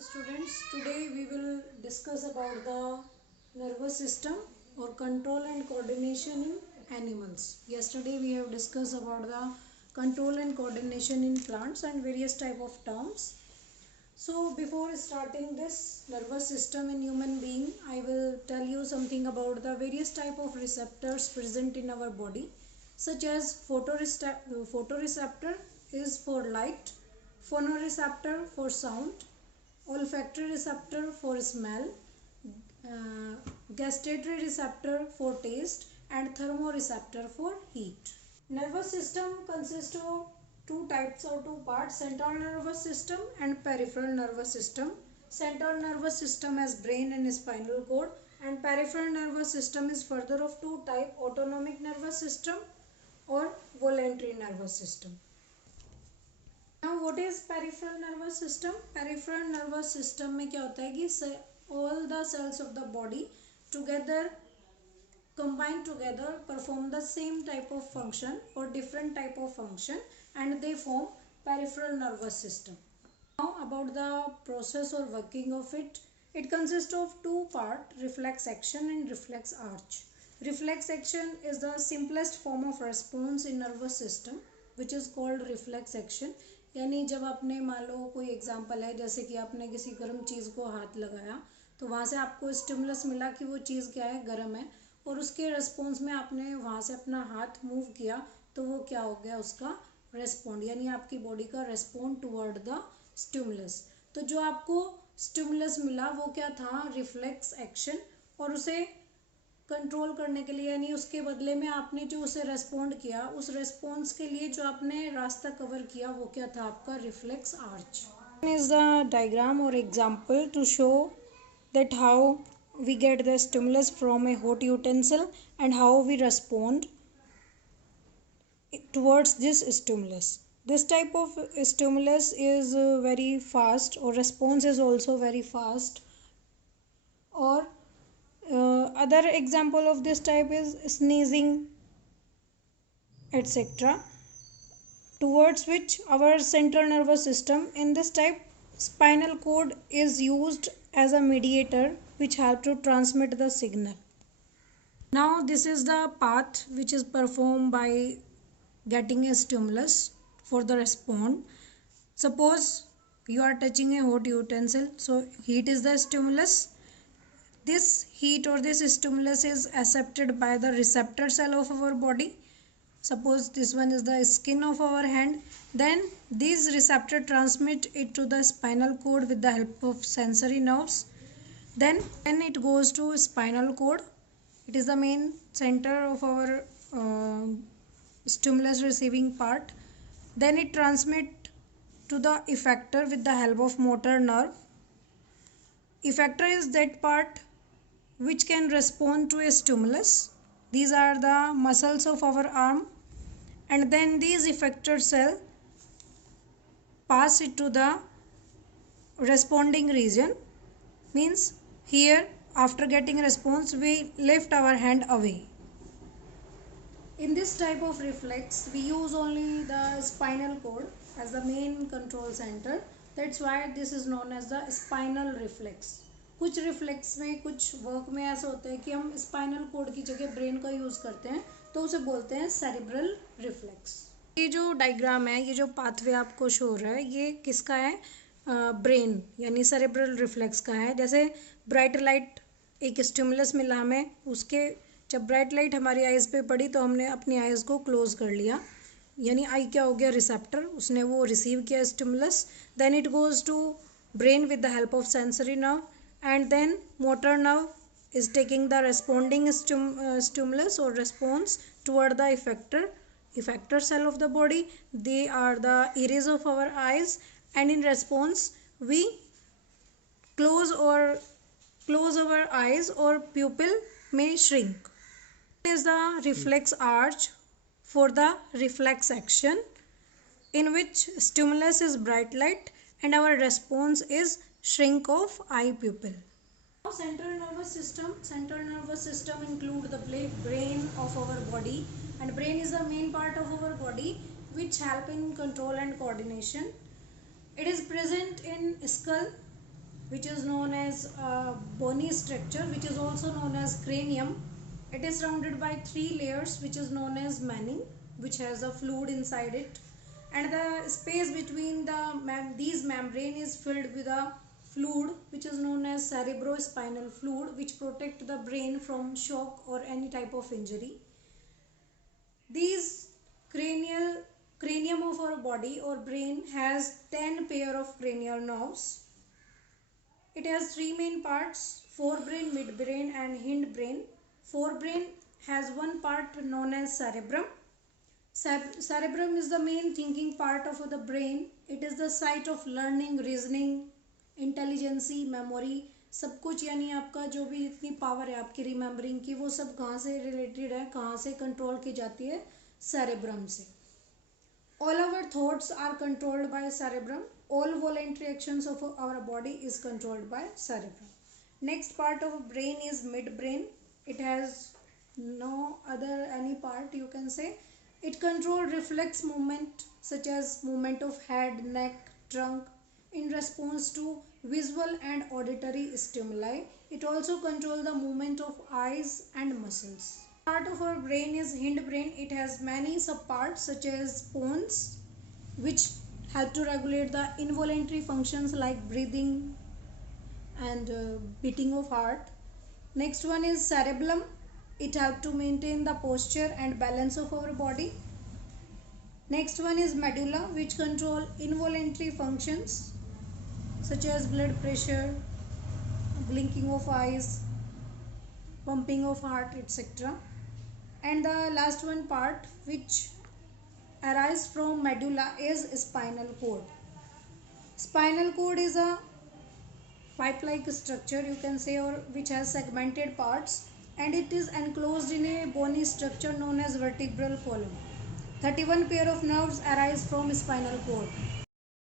Students, today we will discuss about the nervous system or control and coordination in animals. Yesterday we have discussed about the control and coordination in plants and various type of terms. So before starting this nervous system in human being, I will tell you something about the various type of receptors present in our body, such as photoreceptor is for light, phonoreceptor for sound, olfactory receptor for smell, gustatory receptor for taste, and thermoreceptor for heat. Nervous system consists of two types or two parts: central nervous system and peripheral nervous system. Central nervous system has brain and spinal cord, and peripheral nervous system is further of two type: autonomic nervous system or voluntary nervous system. Now what is peripheral nervous system? Peripheral nervous system में क्या होता है कि all the cells of the body together combine together perform the same type of function or different type of function and they form peripheral nervous system. Now about the process or working of it. It consists of two parts: reflex action and reflex arch. Reflex action is the simplest form of response in nervous system which is called reflex action. यानी जब आपने मान लो कोई example है, जैसे कि आपने किसी गर्म चीज़ को हाथ लगाया तो वहाँ से आपको स्टिमुलस मिला कि वो चीज़ क्या है, गर्म है, और उसके रिस्पॉन्स में आपने वहाँ से अपना हाथ मूव किया तो वो क्या हो गया, उसका रेस्पॉन्ड, यानी आपकी बॉडी का रेस्पॉन्ड टुवर्ड द स्टिमुलस. तो जो आपको स्टिमुलस मिला वो क्या था, रिफ्लेक्स एक्शन, और उसे कंट्रोल करने के लिए यानी उसके बदले में आपने जो उसे रेस्पॉन्ड किया, उस रेस्पॉन्स के लिए जो आपने रास्ता कवर किया वो क्या था, आपका reflex arc. Is the diagram और example to show that how we get the stimulus from a hot utensil and how we respond towards this stimulus. This type of stimulus is very fast, or response is also very fast. Or other example of this type is sneezing, etc., towards which our central nervous system, in this type spinal cord is used as a mediator which help to transmit the signal. Now this is the path which is performed by getting a stimulus for the response. Suppose you are touching a hot utensil, so heat is the stimulus. This heat or this stimulus is accepted by the receptor cell of our body. Suppose this one is the skin of our hand. Then these receptor transmit it to the spinal cord with the help of sensory nerves. Then when it goes to spinal cord, it is the main center of our stimulus receiving part. Then it transmit to the effector with the help of motor nerve. Effector is that part which can respond to a stimulus. These are the muscles of our arm, and then these effector cell pass it to the responding region. Means here after getting response we lift our hand away. In this type of reflex we use only the spinal cord as the main control center. That's why this is known as the spinal reflex. कुछ reflex में, कुछ work में ऐसा होता है कि हम spinal cord की जगह ब्रेन का यूज़ करते हैं, तो उसे बोलते हैं सेरिब्रल रिफ्लेक्स. ये जो डायग्राम है, ये जो पाथवे आपको शो हो रहा है, ये किसका है, ब्रेन यानी सेरिब्रल रिफ्लेक्स का है. जैसे ब्राइट लाइट एक स्टिमुलस मिला हमें, उसके जब ब्राइट लाइट हमारी आइज़ पे पड़ी तो हमने अपनी आइज़ को क्लोज कर लिया, यानी आई क्या हो गया, रिसेप्टर, उसने वो रिसीव किया stimulus. Then it goes to brain with the help of sensory nerve, and then motor nerve is taking the responding stimulus or response toward the effector cell of the body. They are the iris of our eyes, and in response we close our eyes or pupil may shrink. This is the reflex arch for the reflex action, in which stimulus is bright light and our response is shrink of eye pupil. Now central nervous system include the brain of our body, and brain is the main part of our body which help in control and coordination. It is present in skull which is known as bony structure, which is also known as cranium. It is surrounded by 3 layers, which is known as manning, which has a fluid inside it, and the space between these membrane is filled with a fluid which is known as cerebrospinal fluid, which protect the brain from shock or any type of injury. These cranium of our body or brain has 10 pair of cranial nerves. It has 3 main parts: forebrain, midbrain and hindbrain. Forebrain has one part known as cerebrum. Cerebrum is the main thinking part of the brain. It is the site of learning, reasoning, intelligence, memory, सब कुछ, यानी आपका जो भी इतनी power है आपकी remembering की, वो सब कहाँ से रिलेटेड है, कहाँ से कंट्रोल की जाती है? सेरेब्रम से. All our thoughts are controlled by cerebrum. All voluntary actions of our body is controlled by cerebrum. Next part of brain is mid brain. It has no other any part, you can say. It control reflex movement such as movement of head, neck, trunk in response to visual and auditory stimuli. It also control the movement of eyes and muscles. Part of our brain is hindbrain. It has many subparts such as pons, which help to regulate the involuntary functions like breathing and beating of heart. Next one is cerebellum. It helps to maintain the posture and balance of our body. Next one is medulla, which control involuntary functions such as blood pressure, blinking of eyes, pumping of heart, etc. And the last one part which arises from medulla is spinal cord. Spinal cord is a pipe-like structure, you can say, or which has segmented parts, and it is enclosed in a bony structure known as vertebral column. 31 pair of nerves arise from spinal cord.